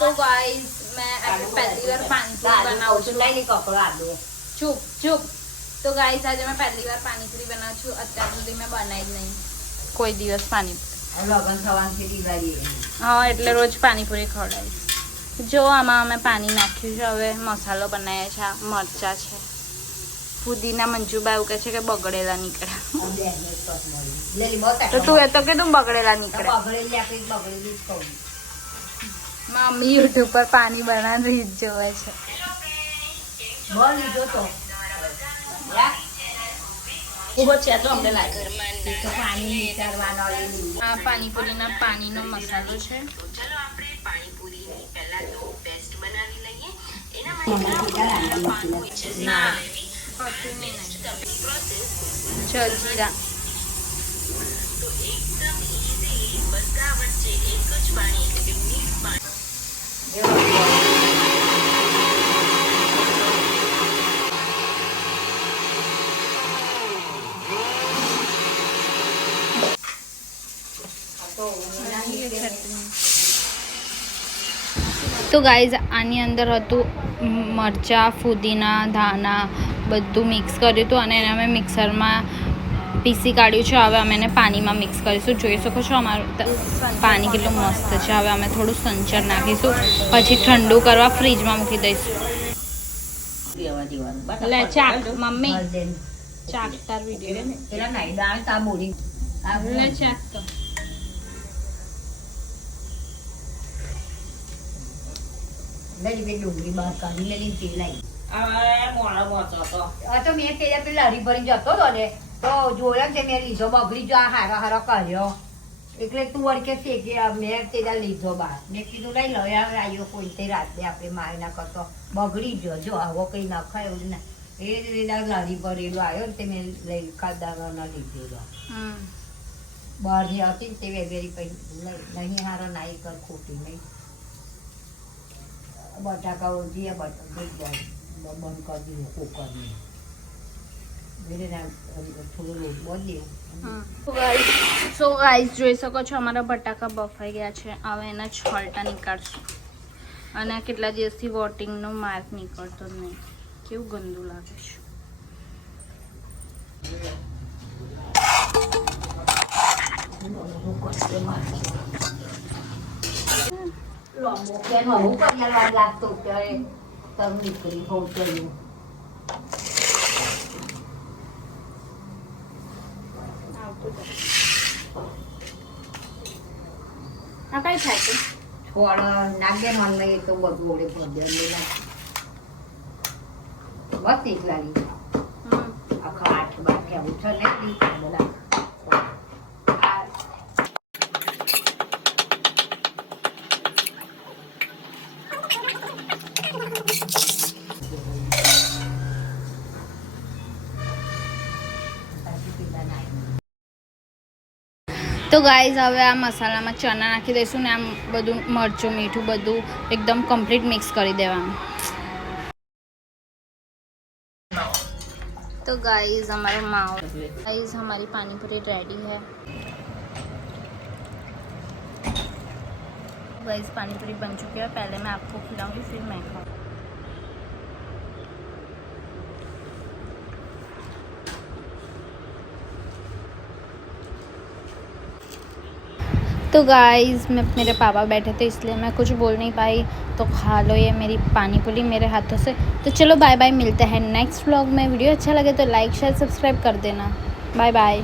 तो गाइस मैं पहली बार पानीपुरी बनाऊं છું નહીં કપડો આદો ચૂપ ચૂપ તો ગાइस આજે मैं पहली बार पानीपुरी बनाવું છું અત્યાર સુધી મેં બનાવી જ નહીં કોઈ દિવસ પાણીપુરી લગન થવાની દિવાળી હા એટલે રોજ પાણીપુરી ખવડાવીશ જો આમાં અમે પાણી નાખ્યું છે હવે મસાલો બનાવ્યા છે મરચા છે પુદીના મંજુબા એવું કહે છે કે બગડેલા નીકળ્યા તો તું એ તો કીધું બગડેલા નીકળ્યા મમ્મી યુટ્યુબ પર પાણી બનાવવાની રીત જોવે છે આ પાણીપુરીના પાણીનો મસાલો છે જલજીરા તો ગાઈઝ આની અંદર હતું મરચાં ફુદીના ધાણા બધું મિક્સ કર્યું હતું અને એને અમે મિક્સરમાં પીસી કાઢ્યું છે હવે અમે એને પાણીમાં મિક્સ કરીશું જોઈ શકો છો અમારું પાણી કેટલું મસ્ત છે હવે અમે થોડું સંચર નાખીશું પછી ઠંડુ કરવા ફ્રીજમાં મૂકી દઈશું લે ચાક મમ્મી ચાક તાર વિડીયો લે ચાક તો ડુંગળી બહાર કાઢી લેલી તેલ લાવી તો મેં પેલા પેલા હરી ભરી જતો હતો ને તો જોયા છે મેં લીધો બગડી જો આ હારો હારો કર્યો એટલે તું વળકે શેકે મેં તેલા લીધો બહાર મેં કીધું લઈ લો આવ્યો કોઈ તે રાતે આપણે મારી ના કરતો બગડી જો આવો કઈ નખાય એવું ના એ લારી ભરેલો આવ્યો ને તે મેં લઈ ખાદાનો લીધેલો બહારની હતી ને તે વેવેરી પછી નહીં હારો નાઈ કર ખોટી નહીં બટાકા ઓછી બંધ કરી દીધું કુકરની થોડું લોટ બોલી સો ગાઈસ જોઈ શકો છો અમારા બટાકા બફાઈ ગયા છે હવે એના છોલટા નીકાળશું અને કેટલા દિવસથી વોટિંગનો માર્ક નીકળતો જ નહીં કેવું ગંદુ લાગે છે લાગતો ત્યારે તમ દીકરી પહોંચેલું આ કઈ થાય છે છોડ નાગે મન એ તો બધું ઓળે ભજન બસ નીકળાવી આખા 8 બાર ઉઠે ને બધા તો ગાઈઝ હવે આ મસાલામાં ચણા નાખી દઈશું ને આમ બધું મરચું મીઠું બધું એકદમ કમ્પ્લીટ મિક્સ કરી દેવાનું तो गाइस हमारा माव गाइस हमारी पानीपुरी रेडी है गाइस पानीपुरी बन चुकी है पहले मैं आपको खिलाऊंगी फिर मैं खाऊंगी तो गाइस मैं मेरे पापा बैठे थे इसलिए मैं कुछ बोल नहीं पाई तो खा लो ये मेरी पानीपुरी मेरे हाथों से तो चलो बाय बाय मिलते हैं नेक्स्ट व्लॉग में वीडियो अच्छा लगे तो लाइक शेयर सब्सक्राइब कर देना बाय बाय।